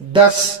10,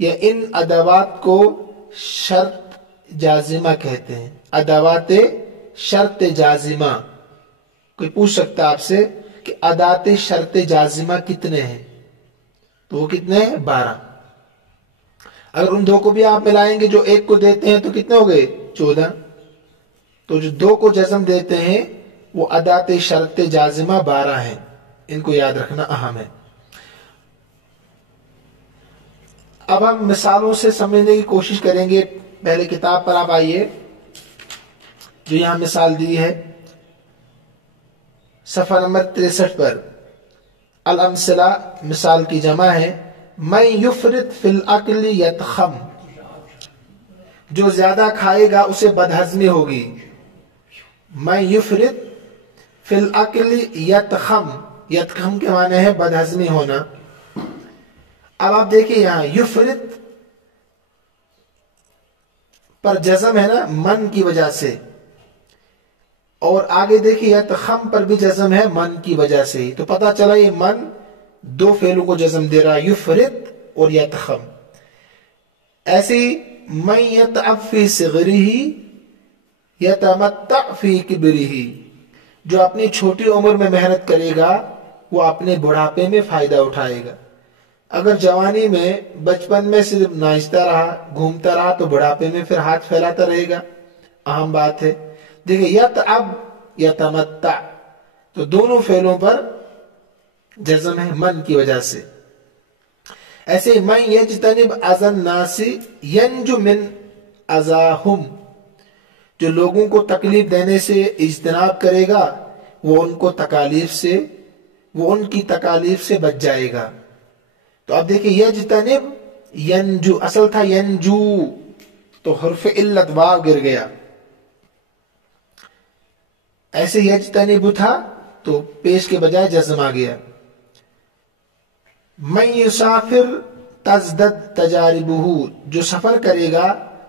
یا ان ادوات کو شرط جازمہ کہتے ہیں. ادوات شرط جازمہ. کوئی پوچھ سکتا ہے آپ سے کہ ادات شرط جازمہ کتنے ہیں؟ تو وہ کتنے ہیں؟ 12. اگر ان دو کو بھی آپ ملائیں گے جو ایک کو دیتے ہیں تو کتنے ہو گئے؟ 14. تو جو دو کو جزم دیتے ہیں وہ ادات شرط جازمہ 12 ہیں. ان کو یاد رکھنا اہم ہے. اب ہم مثالوں سے سمجھنے کی کوشش کریں گے. پہلے کتاب پر آپ آئیے جو یہاں مثال دی ہے صفحہ نمبر 63 پر. الامثلہ مثال کی جمع ہے. من یفرط فی الاکل یتخم، جو زیادہ کھائے گا اسے بدہضمی ہوگی. من یفرط فی الاکل یتخم، یتخم کے معنی ہے بدہضمی ہونا. اب آپ دیکھیں یہاں یفرط پر جزم ہے نا من کی وجہ سے، اور آگے دیکھیں یتخم پر بھی جزم ہے من کی وجہ سے ہی. تو پتا چلا یہ من دو فعلوں کو جزم دے رہا، یفرط اور یتخم. ایسے ہی من یتعب فی صغرہ یتمتع فی کبرہ، جو اپنی چھوٹی عمر میں محنت کرے گا وہ اپنے بڑھاپے میں فائدہ اٹھائے گا. اگر جوانی میں بچپن میں صرف ناچتا رہا گھومتا رہا تو بڑھاپے میں پھر ہاتھ پھیلاتا رہے گا. اہم بات ہے. دیکھیں یتعب یتمتع، تو دونوں فعلوں پر جزم ہے من کی وجہ سے. ایسے من یجتنب اذی الناس ینج من اذاہم، جو لوگوں کو تکلیف دینے سے اجتناب کرے گا وہ ان کی تکالیف سے بچ جائے گا. تو اب دیکھیں یجتنب ینجو، اصل تھا ینجو تو حرف علت واو گر گیا. ایسے یجتنب تھا تو پیش کے بجائے جزم آ گیا. من یسافر تزدد تجاربہ، جو سفر کرے گا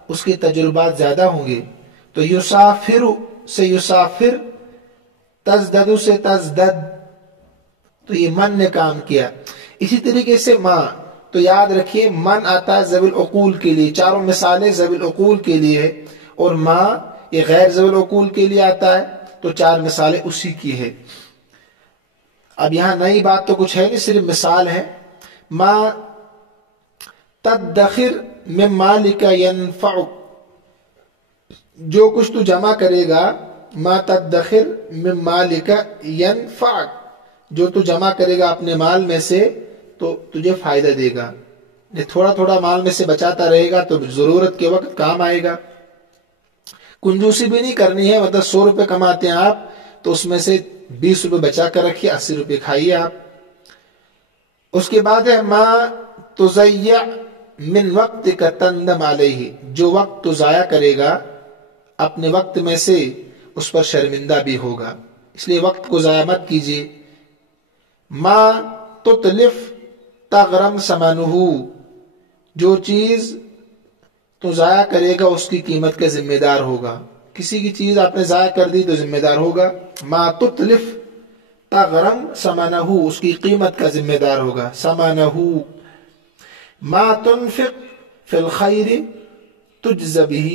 اس کے تجربات زیادہ ہوں گے. تو یسافر سے یسافر، تزدد سے تزدد، تو یہ من نے کام کیا. اسی طریقے سے ماں، تو یاد رکھیے من آتا ہے ذوی العقول کے لیے، چاروں مثالیں ذوی العقول کے لیے ہے، اور ماں یہ غیر ذوی العقول کے لیے آتا ہے، تو چار مثالیں اسی کی ہے. اب یہاں نئی بات تو کچھ ہے نہیں، صرف مثال ہے. ما تدخر من مالک ینفعک، جو کچھ تو جمع کرے گا، ما تدخر من مالک ینفعک، جو تو جمع کرے گا اپنے مال میں سے تو تجھے فائدہ دے گا. تھوڑا تھوڑا مال میں سے بچاتا رہے گا تو ضرورت کے وقت کام آئے گا. کنجوسی بھی نہیں کرنی ہے، مطلب 100 روپے کماتے ہیں آپ تو اس میں سے 20 روپے بچا کر رکھیے، 80 روپے کھائیے آپ. اس کے بعد ہے ما تضیع من وقتک تندم علیہ، جو وقت تو ضائع کرے گا اپنے وقت میں سے اس پر شرمندہ بھی ہوگا، اس لیے وقت کو ضائع مت کیجیے. ما تتلف تغرم ثمنہ، جو چیز تو ضائع کرے گا اس کی قیمت کا ذمہ دار ہوگا. کسی کی چیز آپ نے ضائع کر دی تو ذمہ دار ہوگا. ما تتلف تغرم ثمنہ، اس کی قیمت کا ذمہ دار ہوگا. ثمنہ. ما تنفق فی الخیر تجز بہ،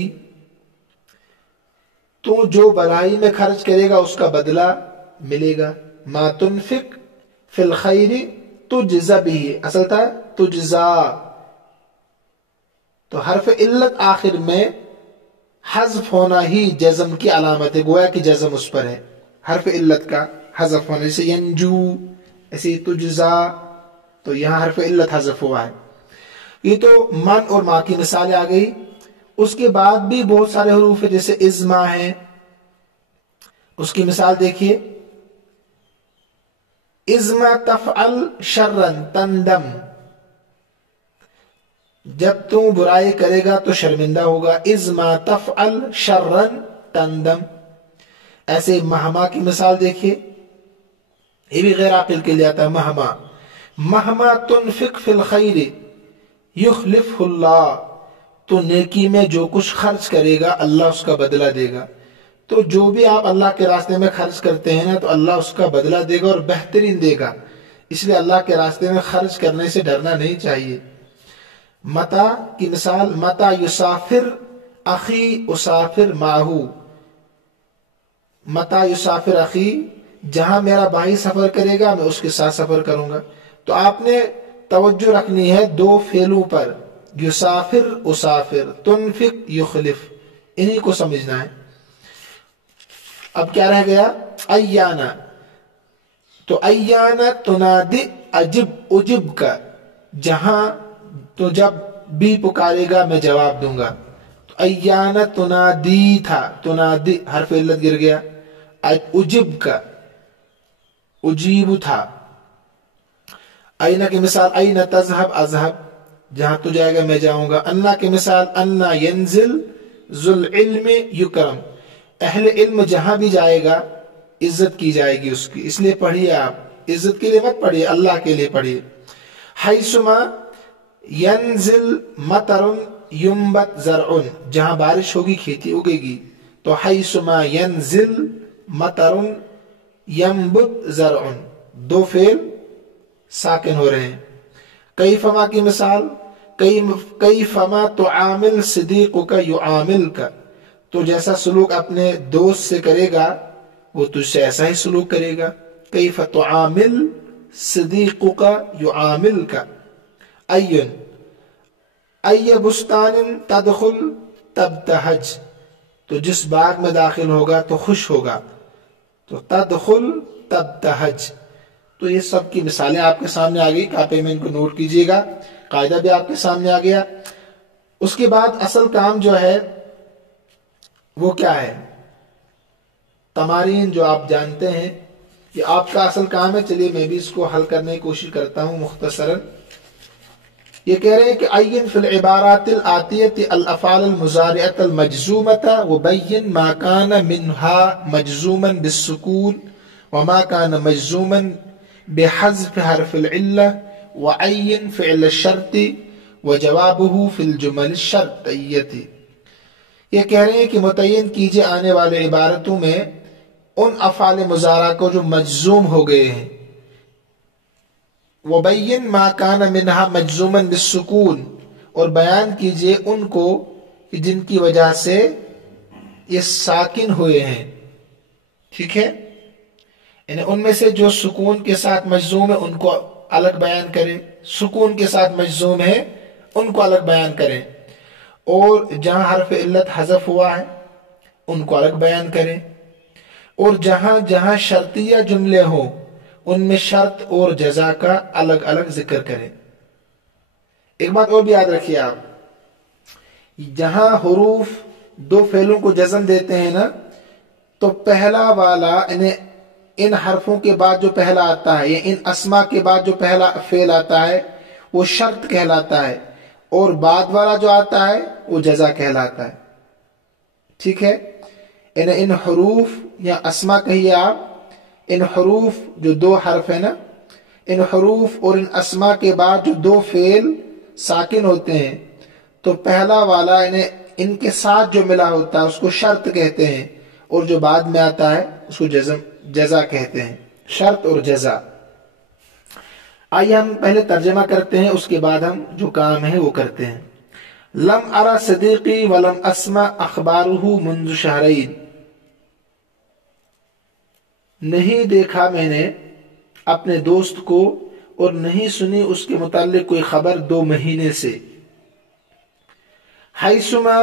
تو جو بھلائی میں خرچ کرے گا اس کا بدلہ ملے گا. ما تنفق فی الخیر تجز بہ، اصل تھا تجزا. تو حرف علت آخر میں حذف ہونا ہی جزم کی علامت ہے، گویا کہ جزم اس پر ہے. حرف علت کا حذف ہونے سے ینجو، ایسے تجزا، تو یہاں حرف علت حذف ہوا ہے. یہ تو من اور ما کی مثالیں آ گئی. اس کے بعد بھی بہت سارے حروف ہیں جیسے ازما ہیں، اس کی مثال دیکھیے. ازما تفعل شرن تندم، جب تم برائی کرے گا تو شرمندہ ہوگا. ازما تفعل شرن تندم. ایسے مہما کی مثال دیکھیے، یہ بھی غیر عاقل کے لیے آتا ہے. مہما مہما تنفق فی الخیر یخلف اللہ، تو نیکی میں جو کچھ خرچ کرے گا اللہ اس کا بدلہ دے گا. تو جو بھی آپ اللہ کے راستے میں خرچ کرتے ہیں نا تو اللہ اس کا بدلہ دے گا اور بہترین دے گا. اس لیے اللہ کے راستے میں خرچ کرنے سے ڈرنا نہیں چاہیے. متا کی مثال متا یسافر اخی اسافر معہو، متا یسافر اخی جہاں میرا بھائی سفر کرے گا میں اس کے ساتھ سفر کروں گا. تو آپ نے توجہ رکھنی ہے دو فعلوں پر، یسافر اسافر، تنفق یخلف، انہی کو سمجھنا ہے. اب کیا رہ گیا؟ ایانا. تو ایانا تنادی اجب اجب کا، جہاں تو جب بھی پکارے گا میں جواب دوں گا. تو ایانا تنادی تھا، تنادی حرف علت گر گیا. اجب کا اجیب تھا. اینا کی مثال اینا تذهب اذهب، جہاں تو جائے گا میں جاؤں گا. انا کی مثال انا ینزل ذو العلم یکرم، اہل علم جہاں بھی جائے گا عزت کی جائے گی اس کی. اس لیے پڑھیے آپ، عزت کے لیے مت پڑھیے، اللہ کے لیے پڑھیے. حیثما ینزل مطر ینبت زرع، جہاں بارش ہوگی کھیتی اگے گی. تو حیثما ینزل مطر ینبت زرع، دو فعل ساکن ہو رہے ہیں. کیفما کی مثال کیفما تعامل صدیقک یعاملک، تو جیسا سلوک اپنے دوست سے کرے گا وہ تجھ سے ایسا ہی سلوک کرے گا. کیف تعامل صدیقک یعاملک. این ای بستان تدخل تبتہج، تو جس باغ میں داخل ہوگا تو خوش ہوگا. تو تدخل تبتہج. تو یہ سب کی مثالیں آپ کے سامنے آ گئی، کاپی میں ان کو نوٹ کیجئے گا. قاعدہ بھی آپ کے سامنے آ گیا. اس کے بعد اصل کام جو ہے وہ کیا ہے؟ تمارین جو آپ جانتے ہیں یہ آپ کا اصل کام ہے. چلیے میں بھی اس کو حل کرنے کی کوشش کرتا ہوں مختصراً. یہ کہہ رہے ہیں کہ عین فی العبارات الآتیۃ الافعال المضارعۃ المجزومۃ وبین ما کان منها مجزوما بالسکون وما کان مجزوما بحذف حرف العلة وعین فعل الشرط وجوابه فی الجمل الشرطیۃ. یہ کہہ رہے ہیں کہ متعین کیجئے آنے والے عبارتوں میں ان افعال مضارع کو جو مجزوم ہو گئے ہیں. وَبَيِّن مَا كَانَ مِنْهَا مَجْزُومًا بِالسُّكُونِ، اور بیان کیجئے ان کو جن کی وجہ سے یہ ساکن ہوئے ہیں. ٹھیک ہے، یعنی ان میں سے جو سکون کے ساتھ مجزوم ہے ان کو الگ بیان کریں، سکون کے ساتھ مجزوم ہے ان کو الگ بیان کریں، اور جہاں حرف علت حذف ہوا ہے ان کو الگ بیان کریں، اور جہاں جہاں شرطیہ جملے ہوں ان میں شرط اور جزا کا الگ الگ ذکر کریں. ایک بات اور بھی یاد رکھیے آپ، جہاں حروف دو فعلوں کو جزم دیتے ہیں نا، تو پہلا والا ان حرفوں کے بعد جو پہلا آتا ہے یا ان اسما کے بعد جو پہلا فعل آتا ہے وہ شرط کہلاتا ہے، اور بعد والا جو آتا ہے وہ جزا کہلاتا ہے. ٹھیک ہے، ان حروف یا اسما کہیے آپ، ان حروف جو دو حرف ہے نا، ان حروف اور ان اسما کے بعد جو دو فعل ساکن ہوتے ہیں تو پہلا والا ان کے ساتھ جو ملا ہوتا ہے اس کو شرط کہتے ہیں، اور جو بعد میں آتا ہے اس کو جزا کہتے ہیں. شرط اور جزا. آئیے ہم پہلے ترجمہ کرتے ہیں، اس کے بعد ہم جو کام ہے وہ کرتے ہیں. لم ارى صدیقی ولم اسمع اخبارہ منذ شہرین، نہیں دیکھا میں نے اپنے دوست کو اور نہیں سنی اس کے متعلق کوئی خبر 2 مہینے سے. حیثما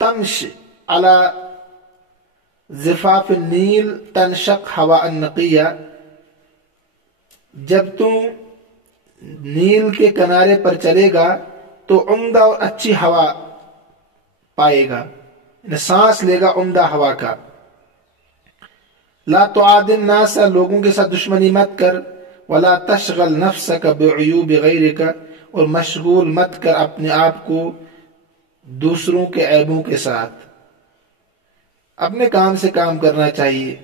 تمش على زفاف النیل تنشق ہوا النقیہ، جب تم نیل کے کنارے پر چلے گا تو عمدہ اور اچھی ہوا پائے گا، سانس لے گا عمدہ ہوا کا. لا تعاد الناس، لوگوں کے ساتھ دشمنی مت کر. ولا تشغل نفسك بعیوب غیرک، اور مشغول مت کر اپنے آپ کو دوسروں کے عیبوں کے ساتھ. اپنے کام سے کام کرنا چاہیے،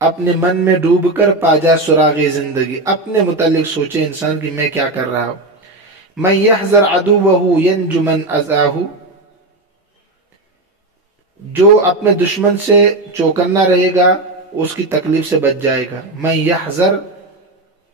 اپنے من میں ڈوب کر پا جا سراغ زندگی. اپنے متعلق سوچے انسان کہ میں کیا کر رہا ہوں. من يحذر عدوه ينج من اذاه، جو اپنے دشمن سے چوکنا رہے گا اس کی تکلیف سے بچ جائے گا. من يحذر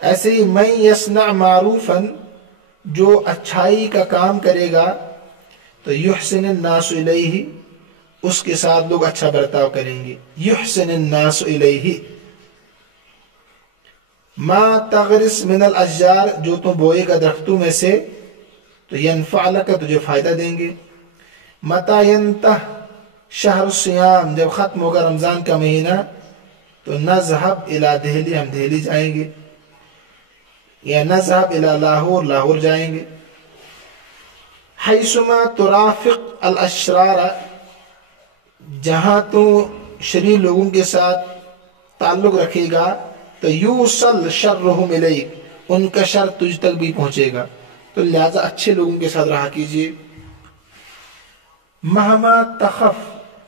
ایسے ہی من یصنع معروفن، جو اچھائی کا کام کرے گا تو یحسن الناس الیہ، اس کے ساتھ لوگ اچھا برتاؤ کریں گے. یحسن الناس الیہ. ما تغرس من الاشجار، جو تم بوئے گا درختوں میں سے تو ینفع لک، تجھے فائدہ دیں گے. متی ینتہ شہر الصیام، جب ختم ہوگا رمضان کا مہینہ تو نذهب الی دہلی، ہم دہلی جائیں گے، یا نذهب الی لاہور، لاہور جائیں گے. حیثما ترافق الاشرار، جہاں تو شریر لوگوں کے ساتھ تعلق رکھے گا تو یوصل شرہم الیک، ان کا شر تجھ تک بھی پہنچے گا، تو لہذا اچھے لوگوں کے ساتھ رہا کیجیے. مہما تخف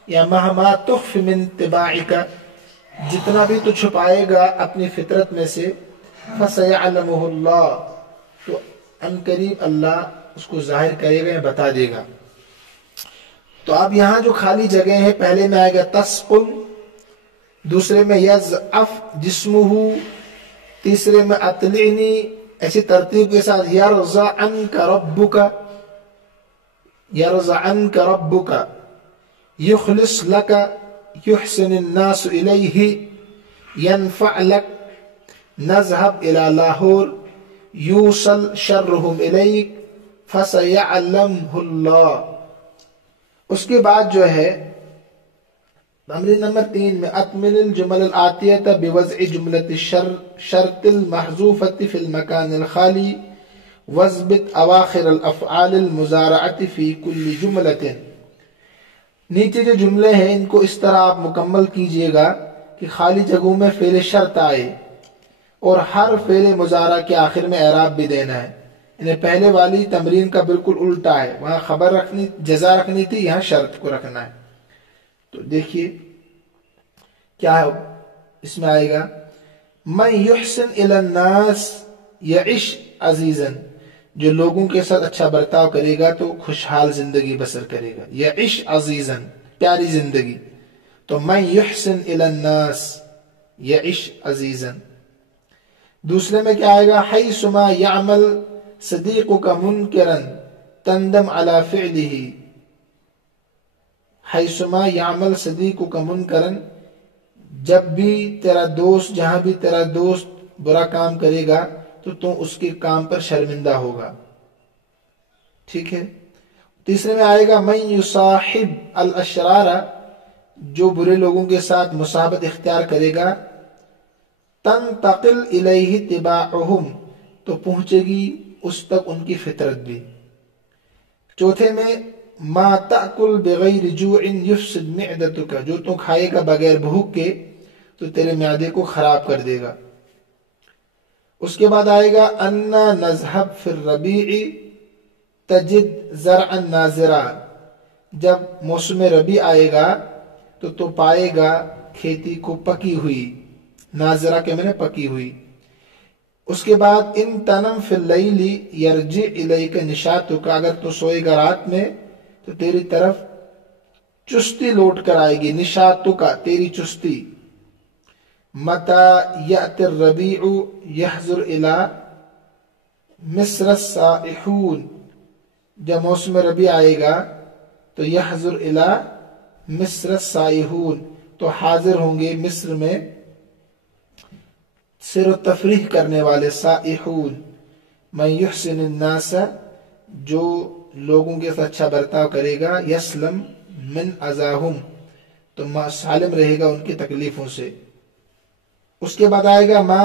یا مہما تخف من طباعک، جتنا بھی تو چھپائے گا اپنی فطرت میں سے، فسیعلمہ اللہ، تو ان قریب اللہ اس کو ظاہر کرے گا یا بتا دے گا. تو اب یہاں جو خالی جگہ ہے، پہلے میں آئے گا تسقم، دوسرے میں یضعف جسمہ، تیسرے میں اطلعنی، ایسی ترتیب کے ساتھ یرضى عنک ربک، یرضى عنک ربک، یخلص لک، یحسن الناس الیہ، ینفع لک، نذهب الى لاہور، یوصل شرہم الیک، فسیعلمہ اللہ. اس کے بعد جو ہے تمرین نمبر 3 میں اکمل الجمل الآتیہ بوضع جملۃ الشرط المحذوفۃ فی المکان الخالی واضبط اواخر الافعال المضارعۃ فی کل جملۃ. نیچے جو جملے ہیں ان کو اس طرح آپ مکمل کیجئے گا کہ خالی جگہوں میں فعل شرط آئے اور ہر فعل مضارع کے آخر میں اعراب بھی دینا ہے. یعنی پہلے والی تمرین کا بالکل الٹا ہے، وہاں خبر رکھنی، جزا رکھنی تھی، یہاں شرط کو رکھنا ہے. تو دیکھیے کیا اس میں آئے گا، من یحسن الی الناس یعش عزیزا، جو لوگوں کے ساتھ اچھا برتاؤ کرے گا تو خوشحال زندگی بسر کرے گا. یعش عزیزا، پیاری زندگی. تو من یحسن الی الناس یعش عزیزا. دوسرے میں کیا آئے گا، حیثما یعمل صدیقک منکرا تندم علی فعلہ. حیثما یعمل صدیقک منکرا، جب بھی تیرا دوست، جہاں بھی تیرا دوست برا کام کرے گا تو تم اس کے کام پر شرمندہ ہوگا. ٹھیک ہے. تیسرے میں آئے گا من یصاحب الاشرار، جو برے لوگوں کے ساتھ مصاحبت اختیار کرے گا، تنتقل الیہ طباعہم، تو پہنچے گی اس تک ان کی فطرت بھی. چوتھے میں ما تأکل بغیر جوع یفسد معدتک، جو تو کھائے گا بغیر بھوک کے تو تیرے معدے کو خراب کر دے گا. اس کے بعد آئے گا انا نذهب فی الربیع تجد زرعا ناظرا، جب موسم ربیع آئے گا تو پائے گا کھیتی کو پکی ہوئی، ناظرہ کے معنی پکی ہوئی. اس کے بعد ان تنم فی اللیل یرجع الیک نشاطک، اگر تو سوئے گا رات میں تو تیری طرف چستی لوٹ کر آئے گی. نشاطک، تیری چستی. متی یأتی الربیع یحضر الی مصر السائحون، جب موسم ربیع آئے گا تو یحضر الی مصر السائحون، تو حاضر ہوں گے مصر میں سیر و تفریح کرنے والے. سائحون. من یحسن الناس، جو لوگوں کے ساتھ اچھا برتاؤ کرے گا، یسلم من اذاہم، تو سالم رہے گا ان کی تکلیفوں سے. اس کے بعد آئے گا ما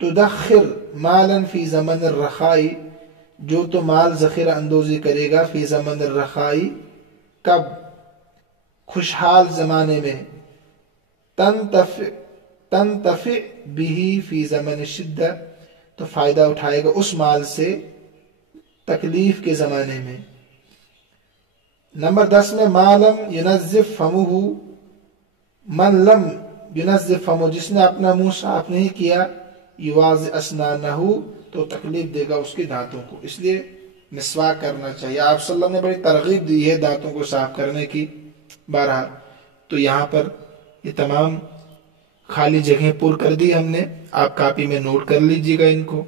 تدخر مالا فی زمن الرخائی، جو تو مال ذخیرہ اندوزی کرے گا، فی زمن الرخائی، کب؟ خوشحال زمانے میں. تنتفع به فی زمن الشدہ، تو فائدہ اٹھائے گا اس مال سے تکلیف کے زمانے میں. نمبر 10 میں ما لم ینظف فمہ، من لم ینظف فمہ، جس نے اپنا منہ صاف نہیں کیا، یواضع اسنانہ، تو تکلیف دے گا اس کے دانتوں کو. اس لیے مسواک کرنا چاہیے. آپ صلی اللہ علیہ وسلم نے بڑی ترغیب دی ہے دانتوں کو صاف کرنے کی. بہرحال تو یہاں پر یہ تمام خالی جگہیں پر کر دی ہم نے. آپ کاپی میں نوٹ کر لیجئے گا ان کو۔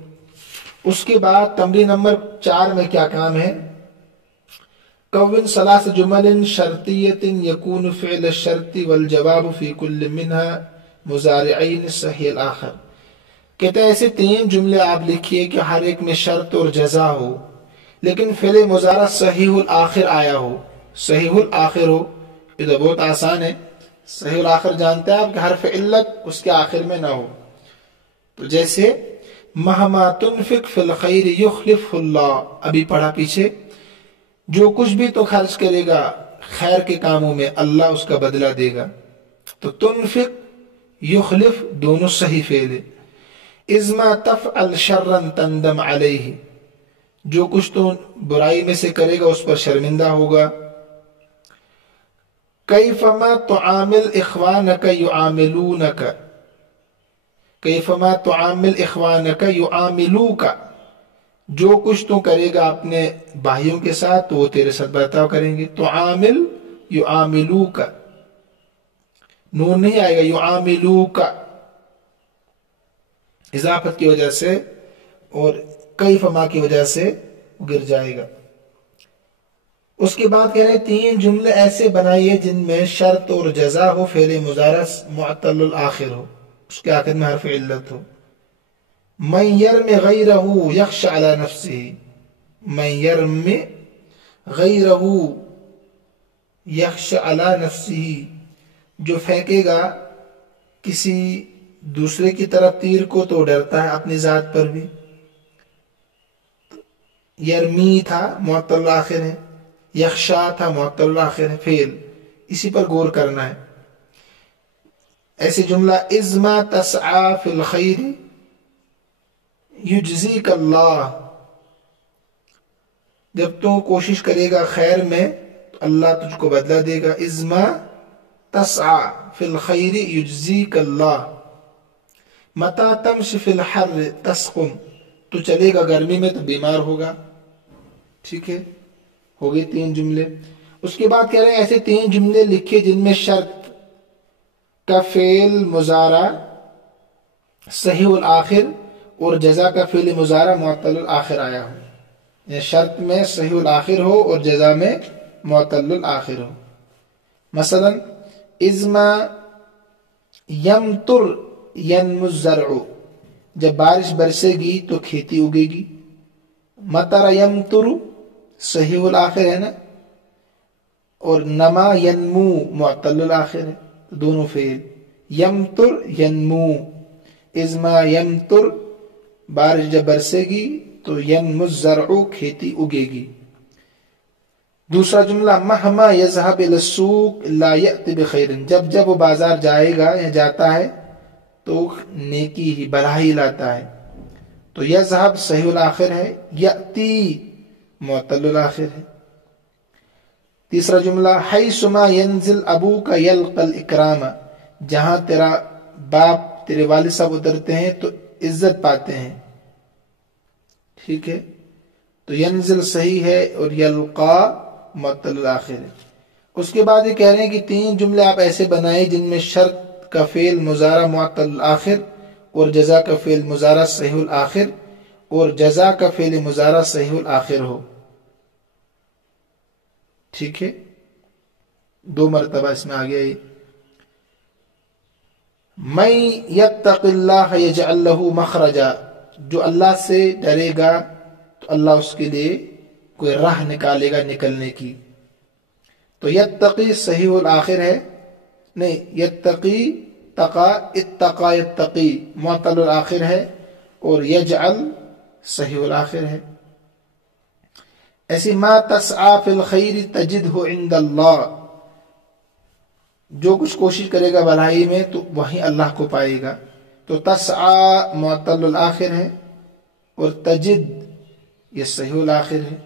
اس کے بعد تمرین نمبر 4 میں کیا کام ہے؟ کون ثلاث جمل شرطیت یکون فعل الشرط والجواب فی کل منها مضارعین صحیح الاخر۔ کہتے ہیں ایسے 3 جملے آپ لکھیے کہ ہر ایک میں شرط اور جزا ہو، لیکن فعل مضارع صحیح الاخر آیا ہو، صحیح الاخر ہو۔ یہ تو بہت آسان ہے، صحیح الاخر جانتے ہیں آپ کہ حرف علت اس کے آخر میں نہ ہو۔ تو جیسے مہما تنفق فی الخیر یخلف اللہ، ابھی پڑھا پیچھے، جو کچھ بھی تو خرچ کرے گا خیر کے کاموں میں اللہ اس کا بدلہ دے گا۔ تو تنفق یخلف دونوں صحیح فعل ہے۔ اذما تفعل شرا تندم علیہ، جو کچھ تو برائی میں سے کرے گا اس پر شرمندہ ہوگا۔ کیفما تعامل اخوانک یعاملونک، کیفما تعامل اخوانک یعاملوک، جو کچھ تو کرے گا اپنے بھائیوں کے ساتھ تو وہ تیرے ساتھ برتاؤ کریں گے۔ تعامل یعاملوک، نون نہیں آئے گا، یعاملوک اضافت کی وجہ سے اور کیفما کی وجہ سے گر جائے گا۔ اس کے بعد کہہ رہے ہیں 3 جملے ایسے بنائیے جن میں شرط اور جزا ہو، فعل مضارع معطل الاخر ہو، اس کے آخر میں حرف علت ہو۔ من یرم غیرہ یخشى علی نفسہ، من یرم غیرہ یخشى علی نفسہ، جو پھینکے گا کسی دوسرے کی طرف تیر کو تو ڈرتا ہے اپنی ذات پر بھی۔ یرمی تھا معطل آخر ہے، یخشا تھا معطل آخر ہے، فعل، اسی پر غور کرنا ہے۔ ایسی جملہ اذما تسعى فی الخیر یجزیک اللہ، جب تو کوشش کرے گا خیر میں تو اللہ تجھ کو بدلہ دے گا۔ اذما تسعى فی الخیر یجزیک اللہ، متی تمشی فی الحر تسقم، تو چلے گا گرمی میں تو بیمار ہوگا۔ ٹھیک ہے، ہو گئے 3 جملے۔ اس کے بعد کہہ رہے ہیں ایسے 3 جملے لکھے جن میں شرط کا فعل مضارع صحیح الاخر اور جزا کا فعل مضارع معطل الاخر آیا ہو، یعنی شرط میں صحیح الاخر ہو اور جزا میں معطل الاخر ہو۔ مثلا اذما یمطر ینمو الزرع، جب بارش برسے گی تو کھیتی اگے گی۔ مطر یمطر صحیح الاخر ہے نا، اور نما ینمو معطل الاخر ہے، دونوں فعل، یمطر ینمو، اذما یمطر بارش جب برسے گی تو ینمو الزرع کھیتی اگے گی۔ دوسرا جملہ مہما یذهب الى السوق لا یأتی بخیر، جب جب وہ بازار جائے گا یا جاتا ہے تو نیکی ہی بھلائی لاتا ہے۔ تو یذهب صحیح الاخر ہے، یأتی معطل الاخر ہے۔ تیسرا جملہ حیثما ینزل ابوک یلقى الاکرام، جہاں تیرا باپ تیرے والد صاحب اترتے ہیں تو عزت پاتے ہیں۔ ٹھیک ہے، تو ینزل صحیح ہے اور یلقى معطل الاخر ہے۔ اس کے بعد یہ کہہ رہے ہیں کہ 3 جملے آپ ایسے بنائیں جن میں شرط کا فعل مضارع معطل الاخر اور جزا کا فعل مضارع صحیح الاخر اور جزا کا فعل مضارع صحیح الاخر ہو۔ ٹھیک ہے، 2 مرتبہ اس میں آ گیا یہ۔ من یتق اللہ یجعل لہ مخرجا، جو اللہ سے ڈرے گا تو اللہ اس کے لیے کوئی راہ نکالے گا نکلنے کی۔ تو یتقی صحیح الاخر ہے، نہیں، یتقی تقا، اتقا یتقی معطل الاخر ہے اور یجعل صحیح الاخر ہے۔ ایسی ما تسعى فی الخیر تجدہ عند اللہ، جو کچھ کوشش کرے گا بھلائی میں تو وہیں اللہ کو پائے گا۔ تو تسعى معطل الاخر ہے اور تجد یہ صحیح الاخر ہے۔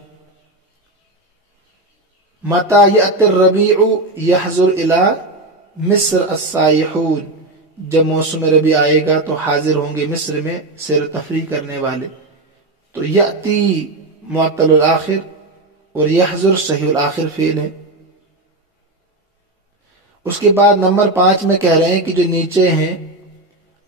متی یأتی الربیع یحضر الی مصر السائحون، جب موسم ربیع آئے گا تو حاضر ہوں گے مصر میں سیر و تفریح کرنے والے۔ تو یأتی معطل الاخر اور یحضر صحیح الاخر فعل ہے۔ اس کے بعد نمبر 5 میں کہہ رہے ہیں کہ جو نیچے ہیں